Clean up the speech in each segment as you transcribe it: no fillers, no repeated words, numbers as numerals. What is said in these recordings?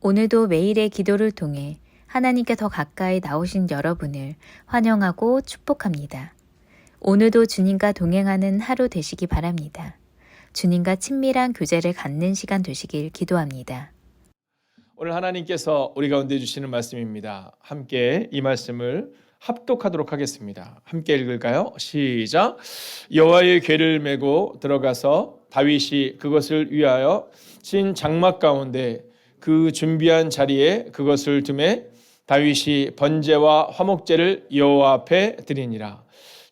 오늘도 매일의 기도를 통해 하나님께 더 가까이 나오신 여러분을 환영하고 축복합니다. 오늘도 주님과 동행하는 하루 되시기 바랍니다. 주님과 친밀한 교제를 갖는 시간 되시길 기도합니다. 오늘 하나님께서 우리 가운데 주시는 말씀입니다. 함께 이 말씀을 합독하도록 하겠습니다. 함께 읽을까요? 시작. 여호와의 궤를 메고 들어가서 다윗이 그것을 위하여 친 장막 가운데 그 준비한 자리에 그것을 두매 다윗이 번제와 화목제를 여호와 앞에 드리니라.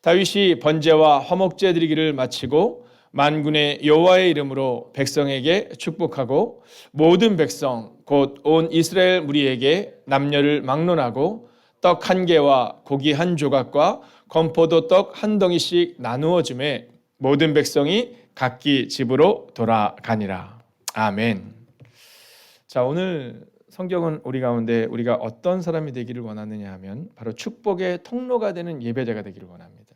다윗이 번제와 화목제 드리기를 마치고 만군의 여호와의 이름으로 백성에게 축복하고 모든 백성 곧 온 이스라엘 무리에게 남녀를 막론하고 떡 한 개와 고기 한 조각과 건포도 떡 한 덩이씩 나누어 주매 모든 백성이 각기 집으로 돌아가니라. 아멘. 자, 오늘 성경은 우리 가운데 우리가 어떤 사람이 되기를 원하느냐 하면 바로 축복의 통로가 되는 예배자가 되기를 원합니다.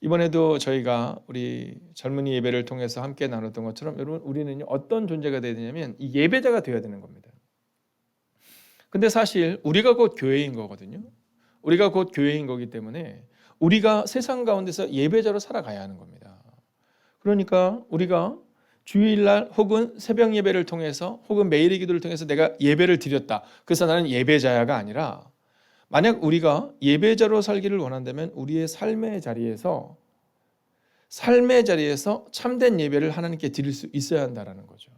이번에도 저희가 우리 젊은이 예배를 통해서 함께 나눴던 것처럼 여러분 우리는 어떤 존재가 되어야 되냐면 이 예배자가 되어야 되는 겁니다. 근데 사실 우리가 곧 교회인 거거든요. 우리가 곧 교회인 거기 때문에 우리가 세상 가운데서 예배자로 살아가야 하는 겁니다. 그러니까 우리가 주일날 혹은 새벽 예배를 통해서 혹은 매일의 기도를 통해서 내가 예배를 드렸다. 그래서 나는 예배자야가 아니라 만약 우리가 예배자로 살기를 원한다면 우리의 삶의 자리에서 참된 예배를 하나님께 드릴 수 있어야 한다는 거죠.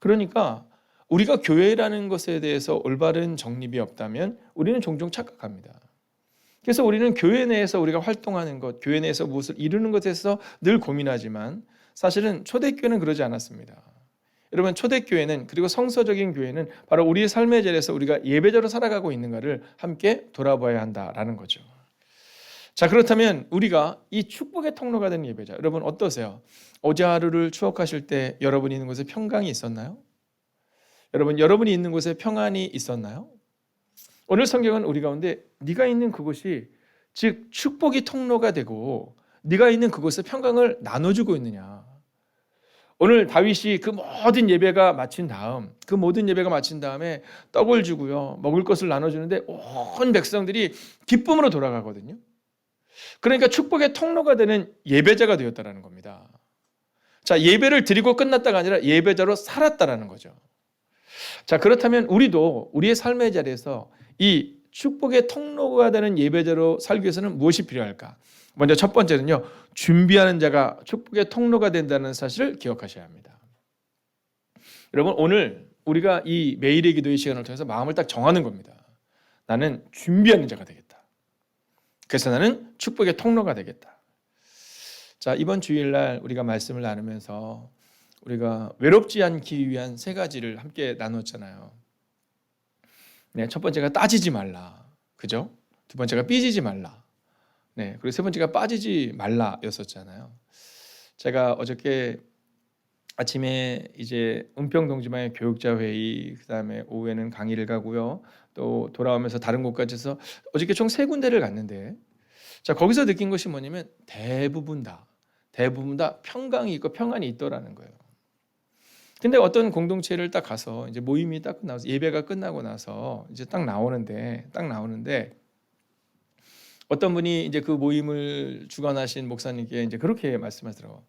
그러니까 우리가 교회라는 것에 대해서 올바른 정립이 없다면 우리는 종종 착각합니다. 그래서 우리는 교회 내에서 우리가 활동하는 것, 교회 내에서 무엇을 이루는 것에 대해서 늘 고민하지만 사실은 초대교회는 그러지 않았습니다. 여러분 초대교회는 그리고 성서적인 교회는 바로 우리의 삶의 자리에서 우리가 예배자로 살아가고 있는가를 함께 돌아봐야 한다라는 거죠. 자, 그렇다면 우리가 이 축복의 통로가 되는 예배자, 여러분 어떠세요? 어제 하루를 추억하실 때 여러분이 있는 곳에 평강이 있었나요? 여러분이 있는 곳에 평안이 있었나요? 오늘 성경은 우리 가운데 네가 있는 그곳이 즉 축복이 통로가 되고 네가 있는 그곳에 평강을 나눠주고 있느냐. 오늘 다윗이 그 모든 예배가 마친 다음에 떡을 주고요. 먹을 것을 나눠주는데 온 백성들이 기쁨으로 돌아가거든요. 그러니까 축복의 통로가 되는 예배자가 되었다는 겁니다. 자, 예배를 드리고 끝났다가 아니라 예배자로 살았다는 거죠. 자, 그렇다면 우리도 우리의 삶의 자리에서 이 축복의 통로가 되는 예배자로 살기 위해서는 무엇이 필요할까? 먼저 첫 번째는요, 준비하는 자가 축복의 통로가 된다는 사실을 기억하셔야 합니다. 여러분, 오늘 우리가 이 매일의 기도의 시간을 통해서 마음을 딱 정하는 겁니다. 나는 준비하는 자가 되겠다. 그래서 나는 축복의 통로가 되겠다. 자, 이번 주일날 우리가 말씀을 나누면서 우리가 외롭지 않기 위한 세 가지를 함께 나눴잖아요. 네, 첫 번째가 따지지 말라. 그죠? 두 번째가 삐지지 말라. 네, 그리고 세 번째가 빠지지 말라였었잖아요. 제가 어저께 아침에 이제 은평동지방의 교육자 회의, 그다음에 오후에는 강의를 가고요. 또 돌아오면서 다른 곳까지 해서 어저께 총 3군데를 갔는데 자, 거기서 느낀 것이 뭐냐면 대부분 다 평강이 있고 평안이 있더라는 거예요. 근데 어떤 공동체를 딱 가서 이제 모임이 딱 끝나서 예배가 끝나고 나서 이제 딱 나오는데 어떤 분이 이제 그 모임을 주관하신 목사님께 이제 그렇게 말씀하시더라고요.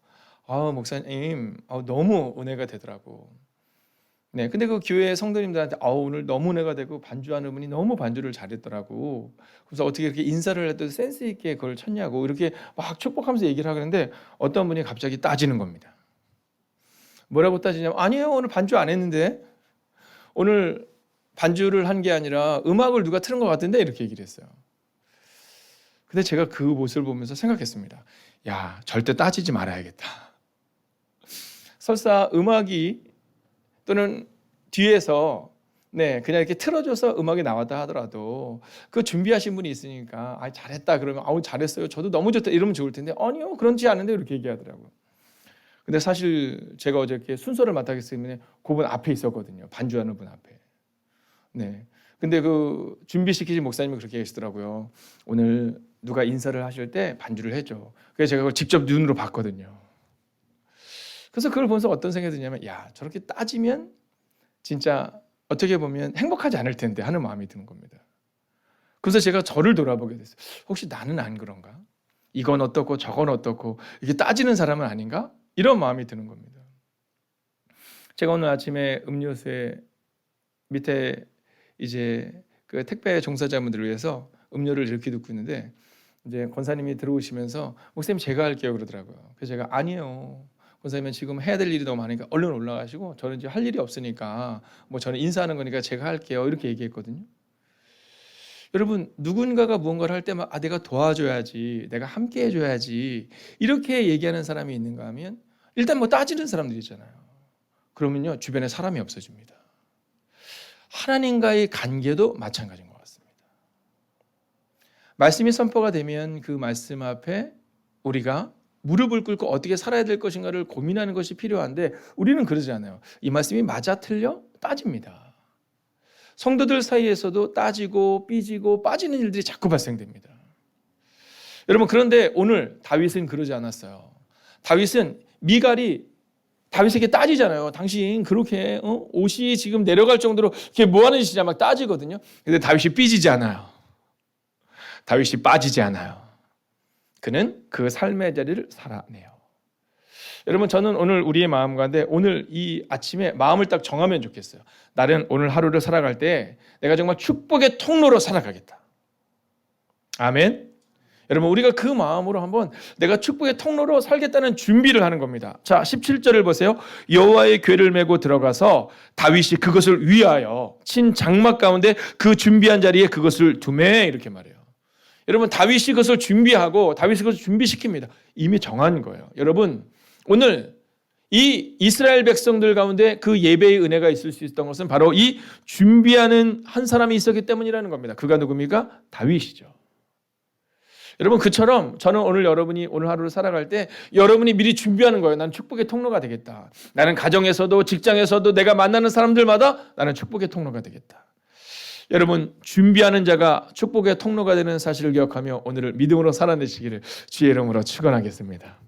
목사님, 너무 은혜가 되더라고. 네, 근데 그 교회 성도님들한테 오늘 너무 은혜가 되고 반주하는 분이 너무 반주를 잘했더라고. 그래서 어떻게 이렇게 인사를 해도 센스 있게 그걸 쳤냐고 이렇게 막 축복하면서 얘기를 하는데 어떤 분이 갑자기 따지는 겁니다. 뭐라고 따지냐면 아니에요, 오늘 반주 안 했는데 오늘 반주를 한 게 아니라 음악을 누가 틀은 것 같은데 이렇게 얘기를 했어요. 근데 제가 그 모습을 보면서 생각했습니다. 야, 절대 따지지 말아야겠다. 설사 음악이 또는 뒤에서 그냥 이렇게 틀어줘서 음악이 나왔다 하더라도 그 준비하신 분이 있으니까 잘했다 그러면 잘했어요, 저도 너무 좋다 이러면 좋을 텐데 아니요, 그렇지 않은데 이렇게 얘기하더라고요. 근데 사실 제가 어저께 순서를 맡았기 때문에 그분 앞에 있었거든요. 반주하는 분 앞에. 네. 근데 그 준비시키신 목사님이 그렇게 계시더라고요. 오늘 누가 인사를 하실 때 반주를 해줘. 그래서 제가 그걸 직접 눈으로 봤거든요. 그래서 그걸 보면서 어떤 생각이 드냐면 야, 저렇게 따지면 진짜 어떻게 보면 행복하지 않을 텐데 하는 마음이 드는 겁니다. 그래서 제가 저를 돌아보게 됐어요. 혹시 나는 안 그런가? 이건 어떻고 저건 어떻고 이게 따지는 사람은 아닌가? 이런 마음이 드는 겁니다. 제가 오늘 아침에 음료수에 밑에 이제 그 택배 종사자분들을 위해서 음료를 이렇게 듣고 있는데 이제 권사님이 들어오시면서 목사님 제가 할게요 그러더라고요. 그래서 제가 아니에요. 권사님은 지금 해야 될 일이 너무 많으니까 얼른 올라가시고 저는 이제 할 일이 없으니까 뭐 저는 인사하는 거니까 제가 할게요 이렇게 얘기했거든요. 여러분 누군가가 무언가를 할 때만 내가 도와줘야지 내가 함께 해줘야지 이렇게 얘기하는 사람이 있는가 하면 일단 뭐 따지는 사람들이 있잖아요. 그러면요 주변에 사람이 없어집니다. 하나님과의 관계도 마찬가지인 것 같습니다. 말씀이 선포가 되면 그 말씀 앞에 우리가 무릎을 꿇고 어떻게 살아야 될 것인가를 고민하는 것이 필요한데 우리는 그러지 않아요. 이 말씀이 맞아 틀려? 따집니다. 성도들 사이에서도 따지고 삐지고 빠지는 일들이 자꾸 발생됩니다. 여러분 그런데 오늘 다윗은 그러지 않았어요. 다윗은 미갈이 다윗에게 따지잖아요. 당신 그렇게 옷이 지금 내려갈 정도로 그게 뭐 하는 짓이냐 막 따지거든요. 근데 다윗이 삐지지 않아요. 다윗이 빠지지 않아요. 그는 그 삶의 자리를 살아내요. 여러분 저는 오늘 우리의 마음 가운데 오늘 이 아침에 마음을 딱 정하면 좋겠어요. 나는 오늘 하루를 살아갈 때 내가 정말 축복의 통로로 살아가겠다. 아멘. 여러분 우리가 그 마음으로 한번 내가 축복의 통로로 살겠다는 준비를 하는 겁니다. 자 17절을 보세요. 여호와의 궤를 메고 들어가서 다윗이 그것을 위하여 친 장막 가운데 그 준비한 자리에 그것을 두매 이렇게 말해요. 여러분 다윗이 그것을 준비하고 다윗이 그것을 준비시킵니다. 이미 정한 거예요. 여러분 오늘 이 이스라엘 백성들 가운데 그 예배의 은혜가 있을 수 있었던 것은 바로 이 준비하는 한 사람이 있었기 때문이라는 겁니다. 그가 누굽니까? 다윗이죠. 여러분 그처럼 저는 오늘 여러분이 오늘 하루를 살아갈 때 여러분이 미리 준비하는 거예요. 나는 축복의 통로가 되겠다. 나는 가정에서도 직장에서도 내가 만나는 사람들마다 나는 축복의 통로가 되겠다. 여러분 준비하는 자가 축복의 통로가 되는 사실을 기억하며 오늘을 믿음으로 살아내시기를 주의 이름으로 축원하겠습니다.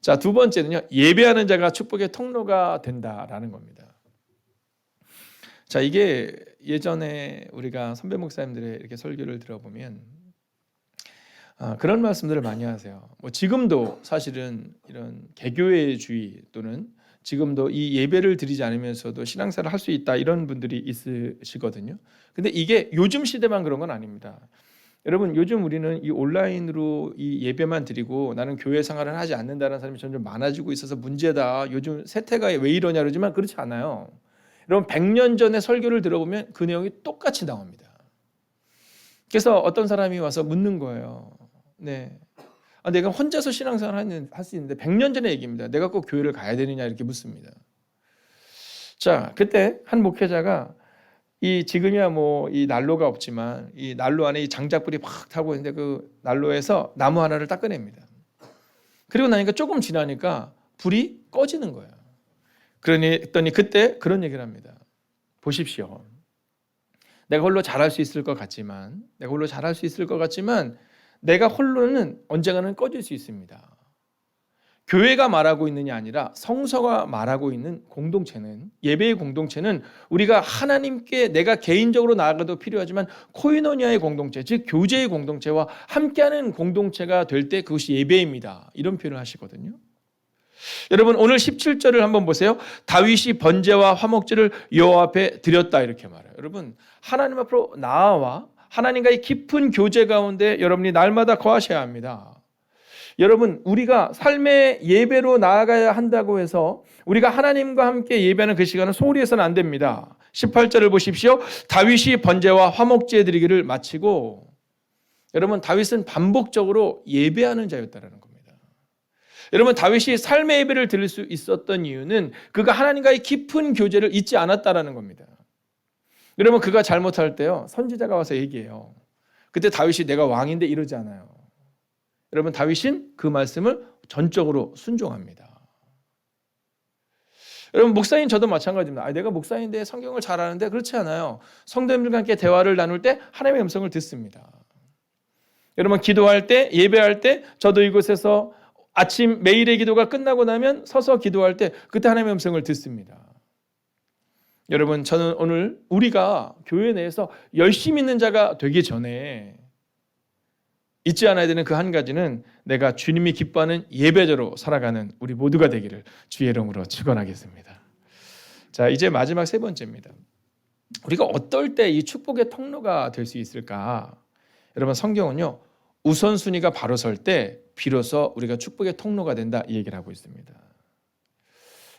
자, 두 번째는요. 예배하는 자가 축복의 통로가 된다라는 겁니다. 자, 이게 예전에 우리가 선배 목사님들의 이렇게 설교를 들어보면 그런 말씀들을 많이 하세요. 뭐 지금도 사실은 이런 개교회주의 또는 지금도 이 예배를 드리지 않으면서도 신앙생활을 할 수 있다 이런 분들이 있으시거든요. 근데 이게 요즘 시대만 그런 건 아닙니다. 여러분 요즘 우리는 이 온라인으로 이 예배만 드리고 나는 교회 생활을 하지 않는다는 사람이 점점 많아지고 있어서 문제다. 요즘 세태가 왜 이러냐 그러지만 그렇지 않아요. 여러분 100년 전에 설교를 들어보면 그 내용이 똑같이 나옵니다. 그래서 어떤 사람이 와서 묻는 거예요. 네, 내가 혼자서 신앙생활을 할 수 있는데 100년 전의 얘기입니다. 내가 꼭 교회를 가야 되느냐 이렇게 묻습니다. 자, 그때 한 목회자가 이 지금이야 뭐 이 난로가 없지만 이 난로 안에 이 장작불이 팍 타고 있는데 그 난로에서 나무 하나를 딱 꺼냅니다. 그리고 나니까 조금 지나니까 불이 꺼지는 거예요. 그러니 그때 그런 얘기를 합니다. 보십시오. 내가 홀로 잘할 수 있을 것 같지만 내가 홀로는 언젠가는 꺼질 수 있습니다. 교회가 말하고 있느냐 아니라 성서가 말하고 있는 공동체는 예배의 공동체는 우리가 하나님께 내가 개인적으로 나아가도 필요하지만 코이노니아의 공동체 즉 교제의 공동체와 함께하는 공동체가 될 때 그것이 예배입니다. 이런 표현을 하시거든요. 여러분 오늘 17절을 한번 보세요. 다윗이 번제와 화목제를 여호와 앞에 드렸다 이렇게 말해요. 여러분 하나님 앞으로 나아와 하나님과의 깊은 교제 가운데 여러분이 날마다 거하셔야 합니다. 여러분 우리가 삶의 예배로 나아가야 한다고 해서 우리가 하나님과 함께 예배하는 그 시간은 소홀히 해서는 안 됩니다. 18절을 보십시오. 다윗이 번제와 화목제 드리기를 마치고 여러분 다윗은 반복적으로 예배하는 자였다는 겁니다. 여러분 다윗이 삶의 예배를 드릴 수 있었던 이유는 그가 하나님과의 깊은 교제를 잊지 않았다는 겁니다. 여러분 그가 잘못할 때요 선지자가 와서 얘기해요. 그때 다윗이 내가 왕인데 이러지 않아요. 여러분 다윗은 그 말씀을 전적으로 순종합니다. 여러분 목사님 저도 마찬가지입니다. 내가 목사인데 성경을 잘 아는데 그렇지 않아요. 성도님들과 함께 대화를 나눌 때 하나님의 음성을 듣습니다. 여러분 기도할 때 예배할 때 저도 이곳에서 아침 매일의 기도가 끝나고 나면 서서 기도할 때 그때 하나님의 음성을 듣습니다. 여러분, 저는 오늘 우리가 교회 내에서 열심히 있는 자가 되기 전에 잊지 않아야 되는 그 한 가지는 내가 주님이 기뻐하는 예배자로 살아가는 우리 모두가 되기를 주의 이름으로 축원하겠습니다. 자, 이제 마지막 세 번째입니다. 우리가 어떨 때 이 축복의 통로가 될 수 있을까? 여러분, 성경은요, 우선순위가 바로 설 때 비로소 우리가 축복의 통로가 된다, 이 얘기를 하고 있습니다.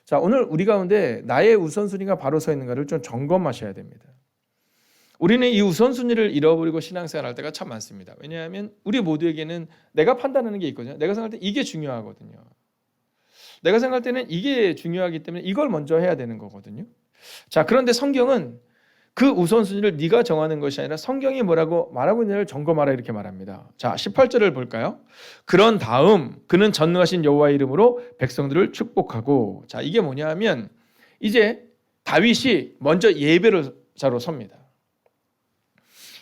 자, 오늘 우리 가운데 나의 우선순위가 바로 서 있는가를 좀 점검하셔야 됩니다. 우리는 이 우선순위를 잃어버리고 신앙생활 할 때가 참 많습니다. 왜냐하면 우리 모두에게는 내가 판단하는 게 있거든요. 내가 생각할 때 이게 중요하거든요. 내가 생각할 때는 이게 중요하기 때문에 이걸 먼저 해야 되는 거거든요. 자, 그런데 성경은 그 우선순위를 네가 정하는 것이 아니라 성경이 뭐라고 말하고 있느냐를 점검하라, 이렇게 말합니다. 자, 18절을 볼까요? 그런 다음 그는 전능하신 여호와의 이름으로 백성들을 축복하고. 자, 이게 뭐냐면 이제 다윗이 먼저 예배자로 섭니다.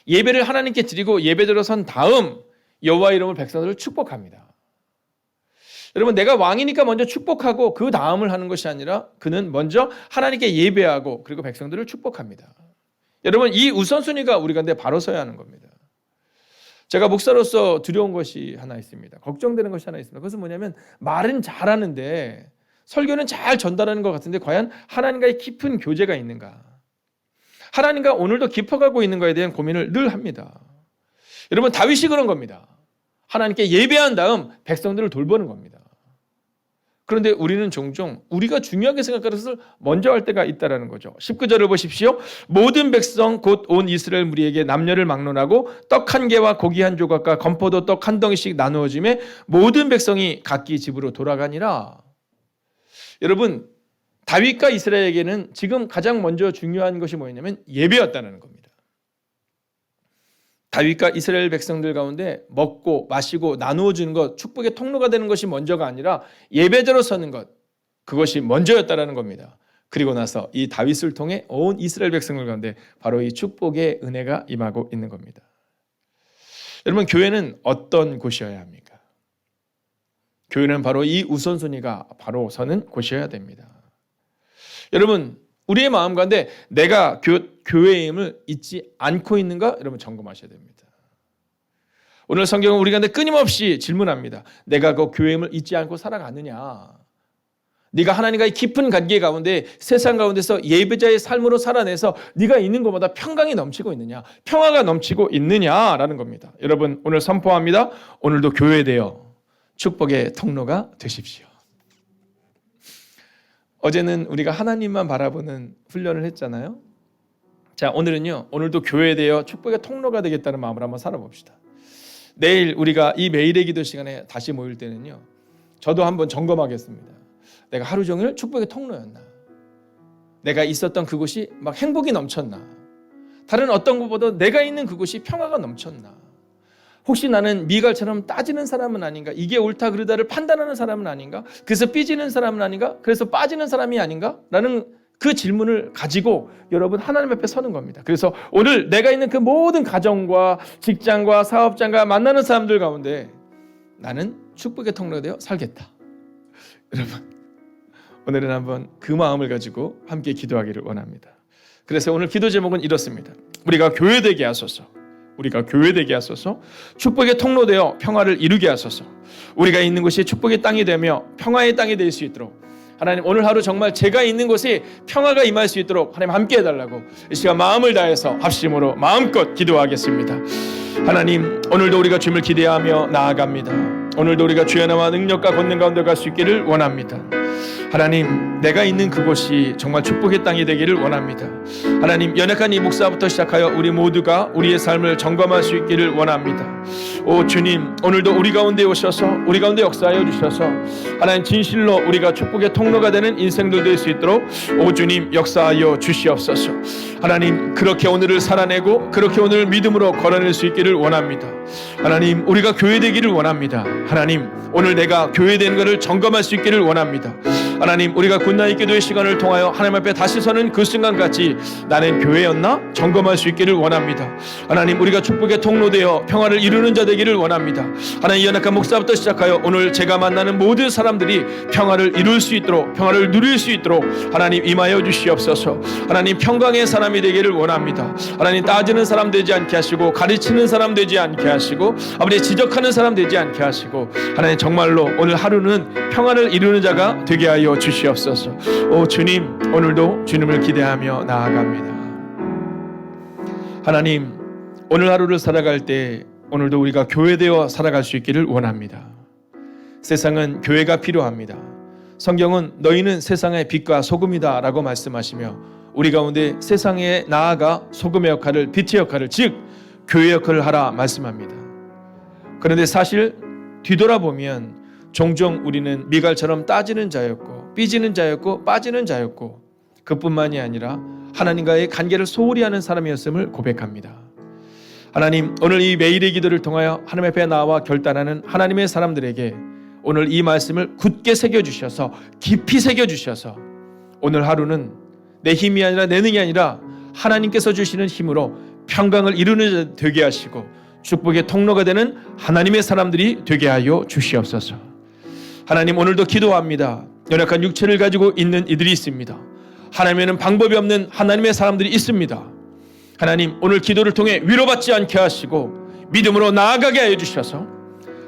예배를 하나님께 드리고 예배자로 선 다음 여호와의 이름으로 백성들을 축복합니다. 여러분, 내가 왕이니까 먼저 축복하고 그 다음을 하는 것이 아니라 그는 먼저 하나님께 예배하고 그리고 백성들을 축복합니다. 여러분, 이 우선순위가 우리 가운데 바로 서야 하는 겁니다. 제가 목사로서 두려운 것이 하나 있습니다. 걱정되는 것이 하나 있습니다. 그것은 뭐냐면 말은 잘하는데 설교는 잘 전달하는 것 같은데 과연 하나님과의 깊은 교제가 있는가? 하나님과 오늘도 깊어가고 있는 것에 대한 고민을 늘 합니다. 여러분, 다윗이 그런 겁니다. 하나님께 예배한 다음 백성들을 돌보는 겁니다. 그런데 우리는 종종 우리가 중요하게 생각하는 것을 먼저 할 때가 있다는 거죠. 19절을 보십시오. 모든 백성 곧 온 이스라엘 무리에게 남녀를 막론하고 떡 한 개와 고기 한 조각과 건포도 떡 한 덩이씩 나누어지매 모든 백성이 각기 집으로 돌아가니라. 여러분, 다윗과 이스라엘에게는 지금 가장 먼저 중요한 것이 뭐였냐면 예배였다는 겁니다. 다윗과 이스라엘 백성들 가운데 먹고 마시고 나누어 주는 것, 축복의 통로가 되는 것이 먼저가 아니라 예배자로 서는 것, 그것이 먼저였다는 겁니다. 그리고 나서 이 다윗을 통해 온 이스라엘 백성들 가운데 바로 이 축복의 은혜가 임하고 있는 겁니다. 여러분, 교회는 어떤 곳이어야 합니까? 교회는 바로 이 우선순위가 바로 서는 곳이어야 됩니다. 여러분, 우리의 마음 가운데 내가 교회의 힘을 잊지 않고 있는가? 여러분, 점검하셔야 됩니다. 오늘 성경은 우리 가운데 끊임없이 질문합니다. 내가 그 교회의 힘을 잊지 않고 살아가느냐? 네가 하나님과의 깊은 관계 가운데 세상 가운데서 예배자의 삶으로 살아내서 네가 있는 것보다 평강이 넘치고 있느냐? 평화가 넘치고 있느냐라는 겁니다. 여러분, 오늘 선포합니다. 오늘도 교회되어 축복의 통로가 되십시오. 어제는 우리가 하나님만 바라보는 훈련을 했잖아요. 자, 오늘은요, 오늘도 교회되어 축복의 통로가 되겠다는 마음으로 한번 살아봅시다. 내일 우리가 이 매일의 기도 시간에 다시 모일 때는요, 저도 한번 점검하겠습니다. 내가 하루 종일 축복의 통로였나? 내가 있었던 그곳이 막 행복이 넘쳤나? 다른 어떤 것보다 내가 있는 그곳이 평화가 넘쳤나? 혹시 나는 미갈처럼 따지는 사람은 아닌가? 이게 옳다 그르다를 판단하는 사람은 아닌가? 그래서 삐지는 사람은 아닌가? 그래서 빠지는 사람이 아닌가? 라는 그 질문을 가지고 여러분 하나님 앞에 서는 겁니다. 그래서 오늘 내가 있는 그 모든 가정과 직장과 사업장과 만나는 사람들 가운데 나는 축복의 통로가 되어 살겠다. 여러분, 오늘은 한번 그 마음을 가지고 함께 기도하기를 원합니다. 그래서 오늘 기도 제목은 이렇습니다. 우리가 교회되게 하소서. 우리가 교회되게 하소서. 축복의 통로되어 평화를 이루게 하소서. 우리가 있는 곳이 축복의 땅이 되며 평화의 땅이 될 수 있도록 하나님, 오늘 하루 정말 제가 있는 곳에 평화가 임할 수 있도록 하나님 함께 해달라고 이 시간 마음을 다해서 합심으로 마음껏 기도하겠습니다. 하나님, 오늘도 우리가 주님을 기대하며 나아갑니다. 오늘도 우리가 주의 나와 능력과 권능 가운데 갈 수 있기를 원합니다. 하나님, 내가 있는 그곳이 정말 축복의 땅이 되기를 원합니다. 하나님, 연약한 이 목사부터 시작하여 우리 모두가 우리의 삶을 점검할 수 있기를 원합니다. 오 주님, 오늘도 우리 가운데 오셔서 우리 가운데 역사하여 주셔서 하나님, 진실로 우리가 축복의 통로가 되는 인생들 될 수 있도록 오 주님 역사하여 주시옵소서. 하나님, 그렇게 오늘을 살아내고 그렇게 오늘 믿음으로 걸어낼 수 있기를 원합니다. 하나님, 우리가 교회 되기를 원합니다. 하나님, 오늘 내가 교회 된 것을 점검할 수 있기를 원합니다. 하나님, 우리가 굿나잇 기도의 시간을 통하여 하나님 앞에 다시 서는 그 순간같이 나는 교회였나? 점검할 수 있기를 원합니다. 하나님, 우리가 축복의 통로되어 평화를 이루는 자 되기를 원합니다. 하나님, 연약한 목사부터 시작하여 오늘 제가 만나는 모든 사람들이 평화를 이룰 수 있도록, 평화를 누릴 수 있도록 하나님 임하여 주시옵소서. 하나님, 평강의 사람이 되기를 원합니다. 하나님, 따지는 사람 되지 않게 하시고, 가르치는 사람 되지 않게 하시고, 아버지 지적하는 사람 되지 않게 하시고, 하나님, 정말로 오늘 하루는 평화를 이루는 자가 되게 하여 주시옵소서. 오 주님, 오늘도 주님을 기대하며 나아갑니다. 하나님, 오늘 하루를 살아갈 때 오늘도 우리가 교회되어 살아갈 수 있기를 원합니다. 세상은 교회가 필요합니다. 성경은 너희는 세상의 빛과 소금이다 라고 말씀하시며 우리 가운데 세상에 나아가 소금의 역할을, 빛의 역할을, 즉 교회 역할을 하라 말씀합니다. 그런데 사실 뒤돌아보면 종종 우리는 미갈처럼 따지는 자였고, 삐지는 자였고, 빠지는 자였고, 그뿐만이 아니라 하나님과의 관계를 소홀히 하는 사람이었음을 고백합니다. 하나님, 오늘 이 매일의 기도를 통하여 하나님 앞에 나와 결단하는 하나님의 사람들에게 오늘 이 말씀을 굳게 새겨주셔서, 깊이 새겨주셔서 오늘 하루는 내 힘이 아니라 내 능이 아니라 하나님께서 주시는 힘으로 평강을 이루는 자 되게 하시고 축복의 통로가 되는 하나님의 사람들이 되게 하여 주시옵소서. 하나님, 오늘도 기도합니다. 연약한 육체를 가지고 있는 이들이 있습니다. 하나님에는 방법이 없는 하나님의 사람들이 있습니다. 하나님, 오늘 기도를 통해 위로받지 않게 하시고 믿음으로 나아가게 하여 주셔서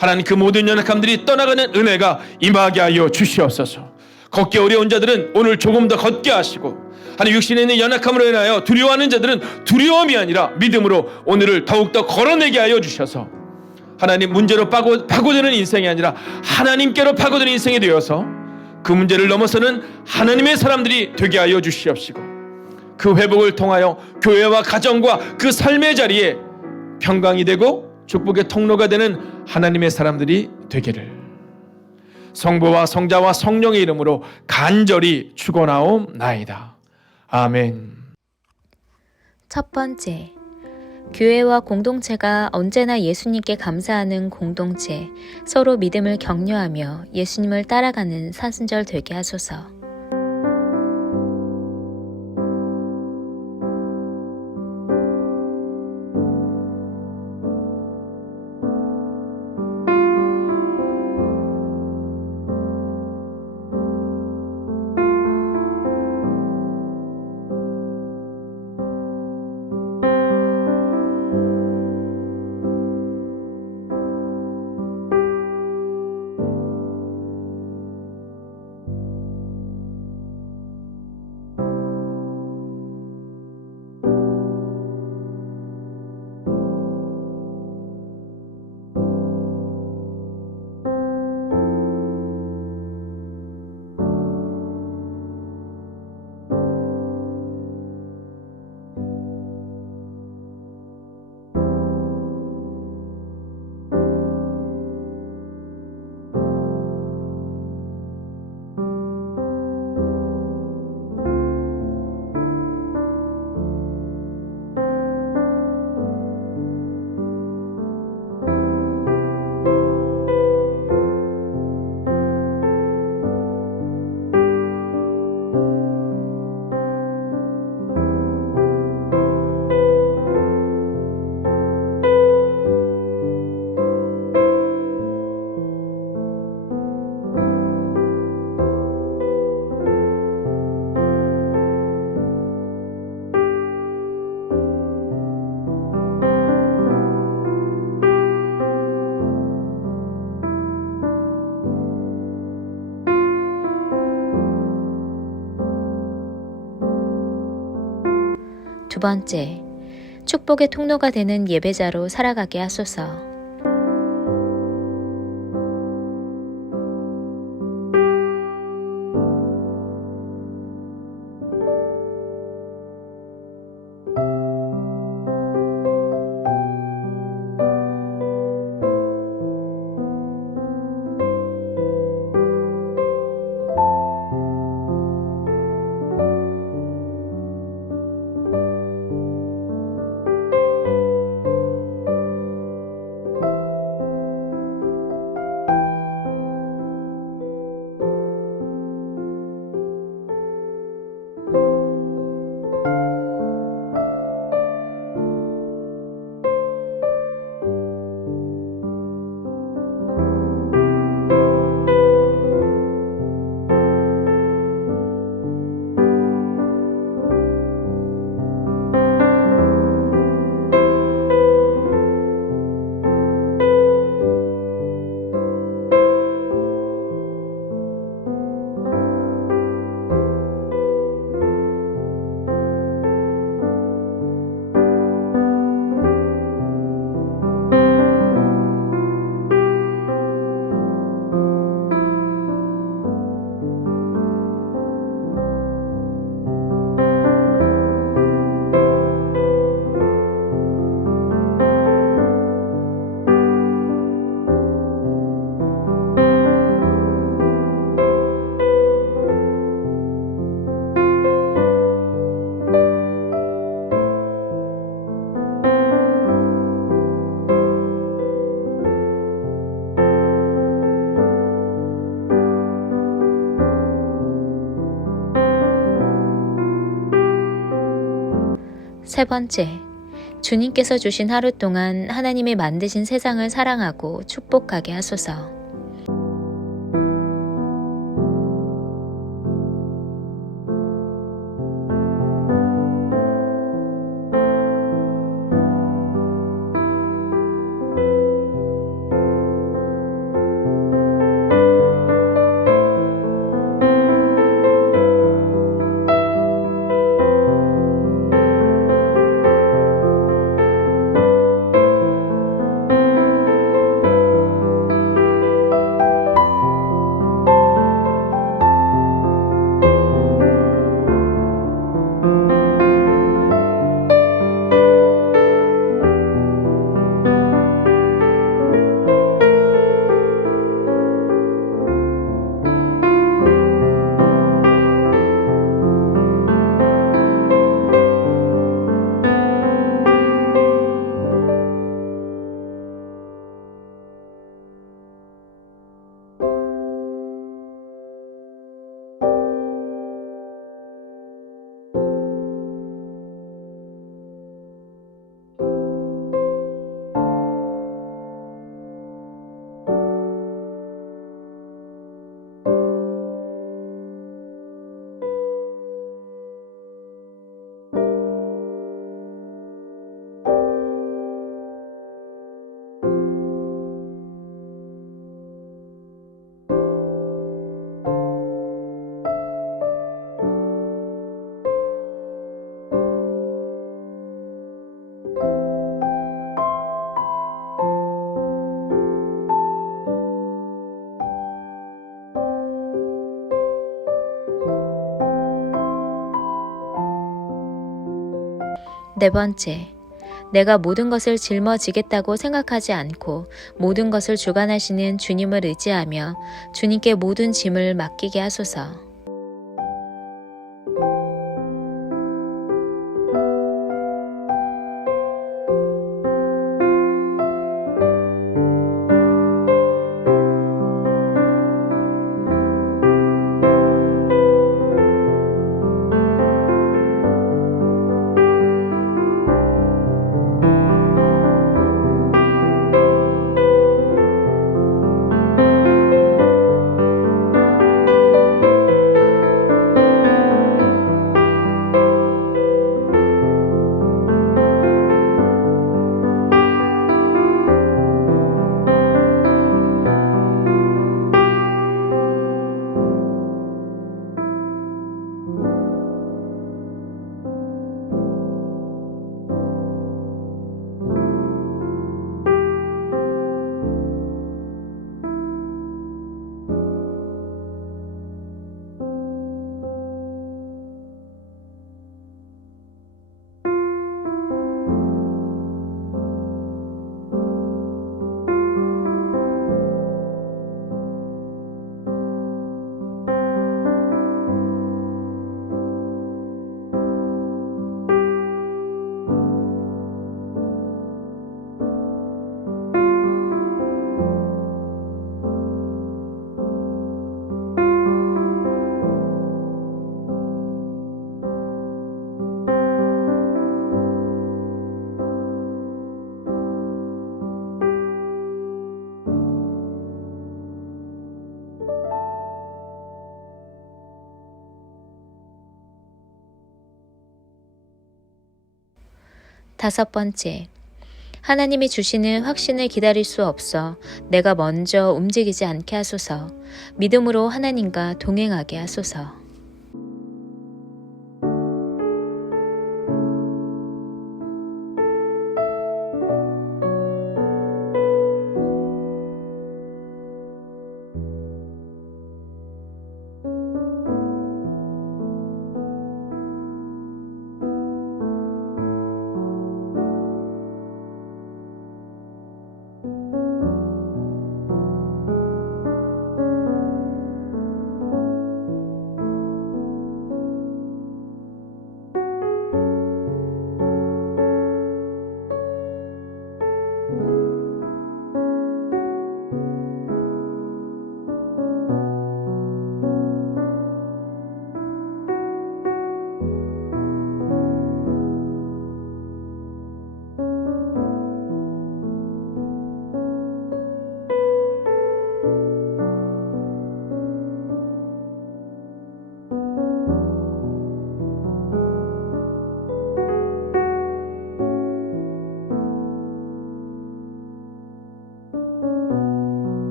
하나님, 그 모든 연약함들이 떠나가는 은혜가 임하게 하여 주시옵소서. 걷기 어려운 자들은 오늘 조금 더 걷게 하시고, 하나님, 육신에 있는 연약함으로 인하여 두려워하는 자들은 두려움이 아니라 믿음으로 오늘을 더욱더 걸어내게 하여 주셔서 하나님, 문제로 파고드는 인생이 아니라 하나님께로 파고드는 인생이 되어서 그 문제를 넘어서는 하나님의 사람들이 되게 하여 주시옵시고, 그 회복을 통하여 교회와 가정과 그 삶의 자리에 평강이 되고 축복의 통로가 되는 하나님의 사람들이 되기를 성부와 성자와 성령의 이름으로 간절히 축원하옵나이다. 아멘. 첫 번째, 교회와 공동체가 언제나 예수님께 감사하는 공동체, 서로 믿음을 격려하며 예수님을 따라가는 사순절 되게 하소서. 두 번째, 축복의 통로가 되는 예배자로 살아가게 하소서. 세 번째, 주님께서 주신 하루 동안 하나님이 만드신 세상을 사랑하고 축복하게 하소서. 네 번째, 내가 모든 것을 짊어지겠다고 생각하지 않고 모든 것을 주관하시는 주님을 의지하며 주님께 모든 짐을 맡기게 하소서. 다섯 번째, 하나님이 주시는 확신을 기다릴 수 없어 내가 먼저 움직이지 않게 하소서. 믿음으로 하나님과 동행하게 하소서.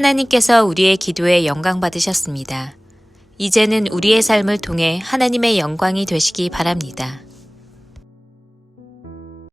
하나님께서 우리의 기도에 영광 받으셨습니다. 이제는 우리의 삶을 통해 하나님의 영광이 되시기 바랍니다.